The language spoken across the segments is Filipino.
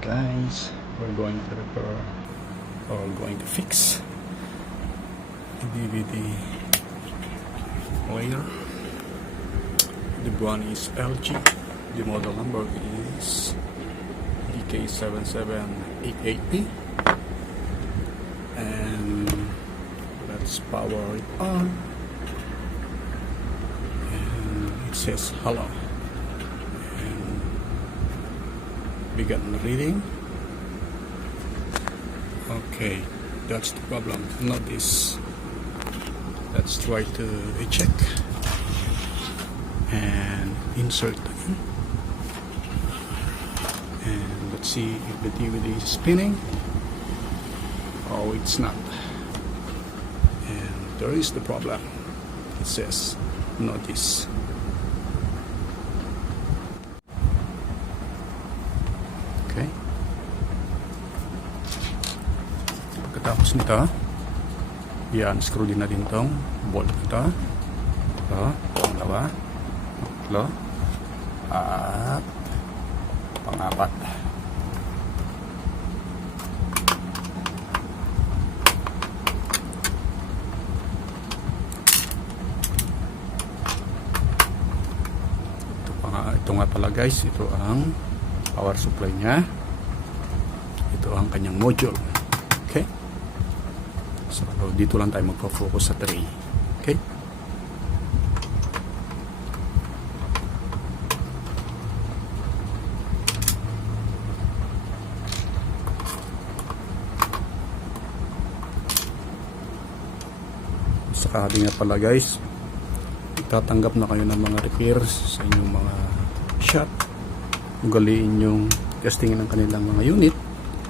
guys, we're going to repair or going to fix the DVD player. The brand is LG. The model number is DK7788P, and let's power it on. And it says hello. Begin reading. Okay, that's the problem. Notice. Let's try to check and insert again. And let's see if the DVD is spinning. Oh, it's not. And there is the problem. It says notice. Okay. Pagkatapos nito, yan, screw din natin itong bolt nito. Ito, pangalawa, tatlo, at pang-apat. Ito nga pala guys, ito ang power supply nya. Ito ang kanyang module. Okay, so dito lang tayo magpo-focus sa tray. Okay, sakali nga pala guys, tatanggap na kayo ng mga repairs sa inyong mga shop. Ugaliin yung testingin ng kanilang mga unit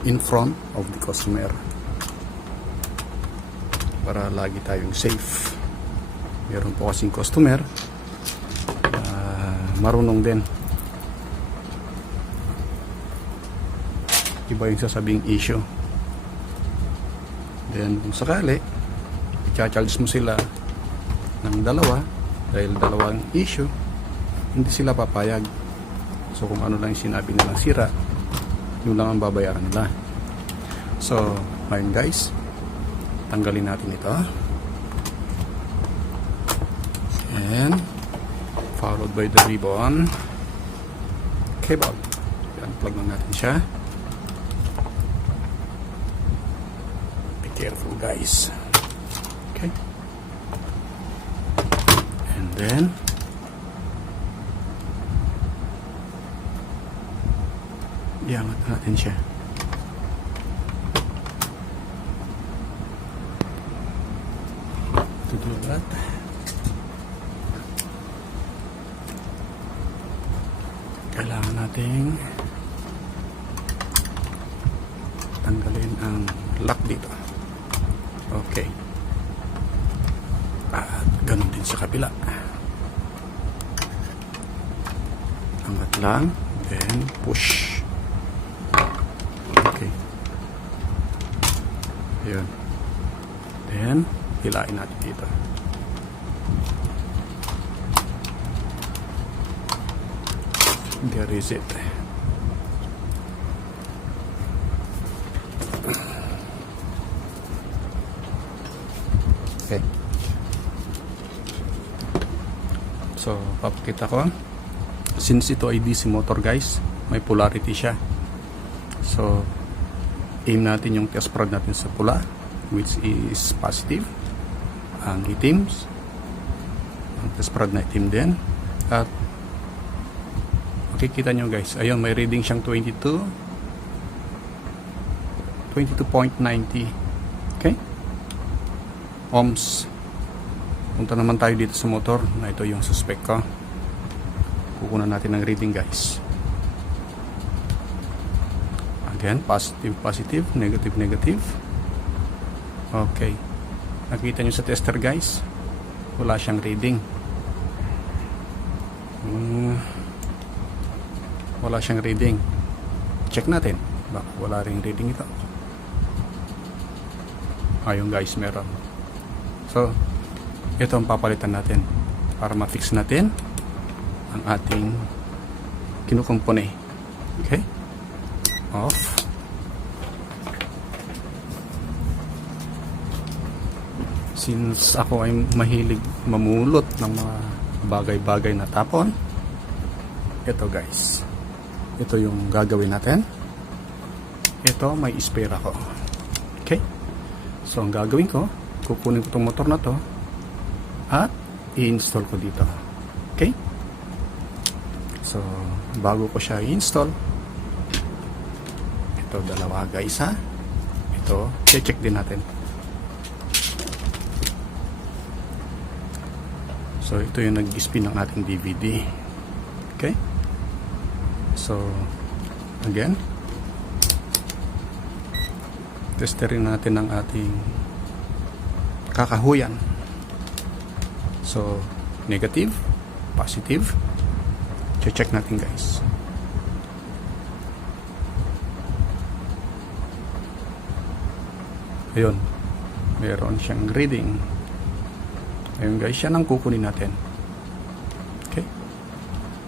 in front of the customer para lagi tayong safe. Meron po kasing customer marunong din, iba yung sasabing issue, then kung sakali i-charge mo sila ng dalawa dahil dalawang issue, hindi sila papayag. So kung ano lang yung sinabi nilang sira, yun lang ang babayaran nila. So ngayon guys, tanggalin natin ito, and followed by the ribbon cable. Unplug lang natin siya. Be careful guys. Okay, and then iangat natin siya. Tutulat. Kailangan nating tanggalin ang lock dito. Okay, at ganun din sa kabila. Angat lang, then push. Okay, yun, then hilain natin dito. There is it. Okay, so papakita ko, since ito ay DC motor guys, may polarity siya. So aim natin yung test prod natin sa pula, which is positive. Ang itim, ang test prod na itim din. At makikita nyo guys, ayun, may reading siyang 22.90. Okay, ohms. Punta naman tayo dito sa motor na ito yung suspect ko. Kukunan natin ng reading guys. Again, positive, positive, negative, negative. Okay, nakita nyo sa tester guys, wala siyang reading. Wala siyang reading. Check natin, baka wala ring reading ito. Ayun guys, meron. So ito ang papalitan natin para ma-fix natin ang ating kinukumpone. Okay? off. Since ako ay mahilig mamulot ng mga bagay-bagay na tapon, ito guys, ito yung gagawin natin. Ito may spare ako. Okay, so ang gagawin ko, kukunin ko itong motor na to at i-install ko dito. Okay, so bago ko siya i-install, ito dalawa guys ha, ito check din natin. So ito yung nag-spin ng ating DVD. Okay, so again, testerin natin ang ating kakahuyan. So negative, positive, check natin guys. Ayun, meron siyang reading. Ayun guys, yan ang kukunin natin. Okay,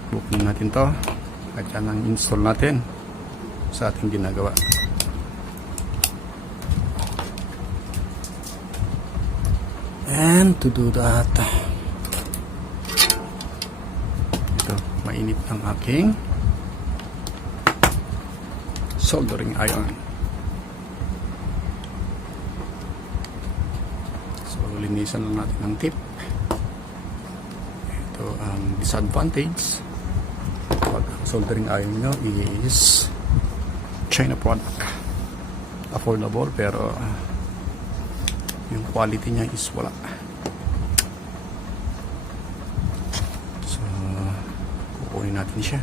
kukunin natin to at yan ang install natin sa ating ginagawa. And to do that, ito, mainit ang aking soldering iron. So linisan lang natin ang tip. Ito ang disadvantage pag ang soldering iron nyo is China product. Affordable pero yung quality niya is wala. So kukunin natin siya.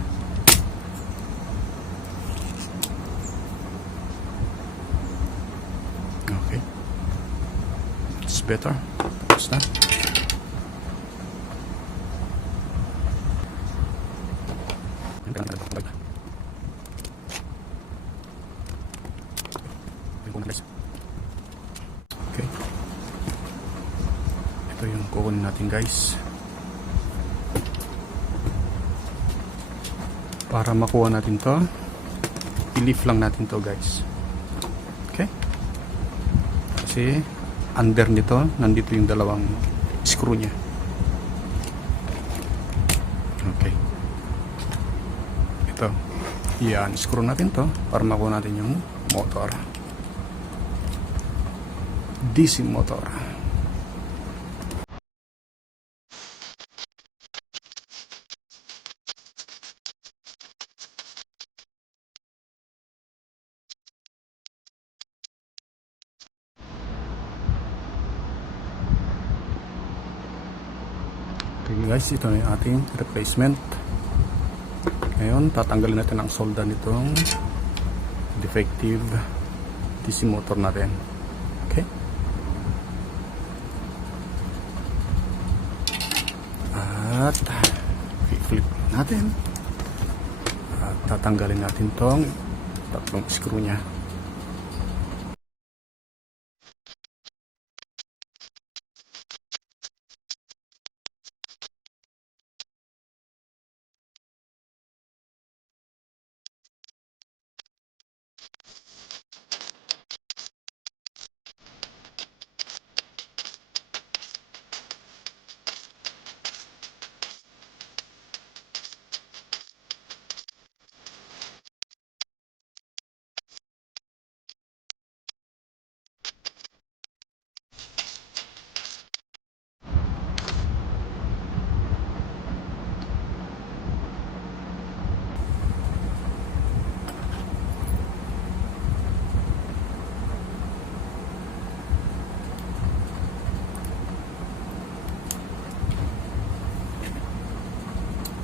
Okay, it's better. Tapos na. Okay, ito yung kukunin natin guys para makuha natin to. I-lift lang natin to guys. Okay, kasi under nito nandito yung dalawang screw nya. Okay, ito yan, screw natin to para makuha natin yung motor, DC motor. Okay guys, ito na yung ating replacement. Ngayon, tatanggalin natin ang solda nitong defective DC motor natin. Okay? At i-flip natin. At tatanggalin natin tong tatlong screw nya.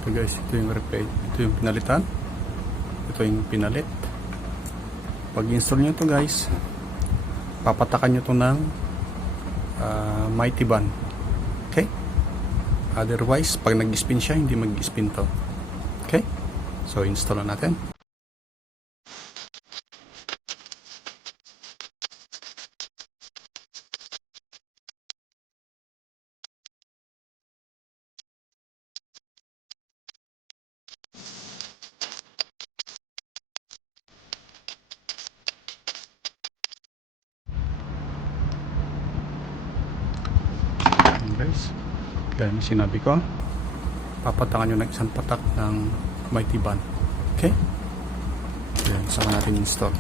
Ito guys, ito yung repair, ito yung pinalitan, ito yung pinalit. Pag install nyo ito guys, papatakan nyo ito ng mighty band. Okay, otherwise pag nag-spin siya, hindi mag-spin to. Okay, so install na natin. Gaya ng sinabi ko, papatakan nyo ng isang patak ng mighty band. Okay? Yan, saka natin install.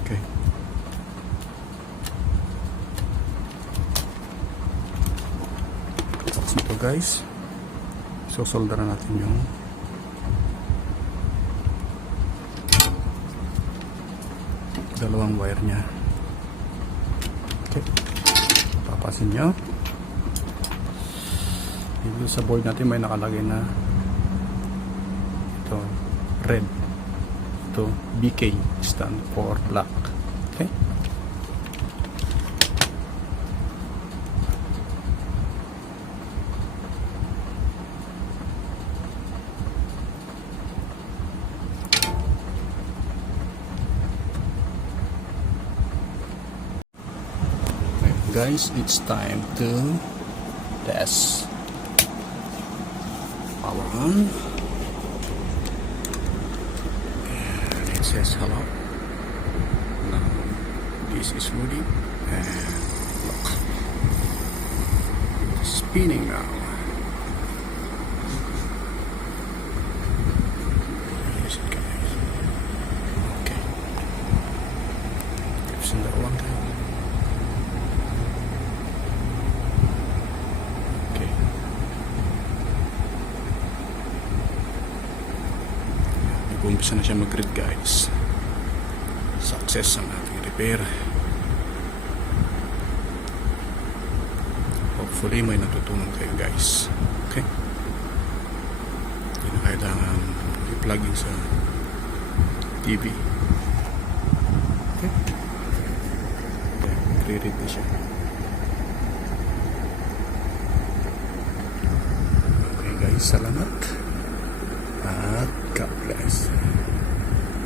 Okay. Tapos ito guys, sosoldaran natin yung dalawang wire nya. Okay. Papasin nyo. Dito sa board natin may nakalagay na ito red. Ito BK, stand for black. Okay. Guys, it's time to test. Power on. And it says hello. Now this is loading and look. It's spinning now. Yes, guys. Okay. Clips in the one guys. Umpisa na siya mag-read guys. Success ang ating repair. Hopefully may natutunan kayo guys. Okay? Hindi na kailangan i-plug in sa TV. Okay? Nagre-read na siya. Okay guys, salamat. At God bless.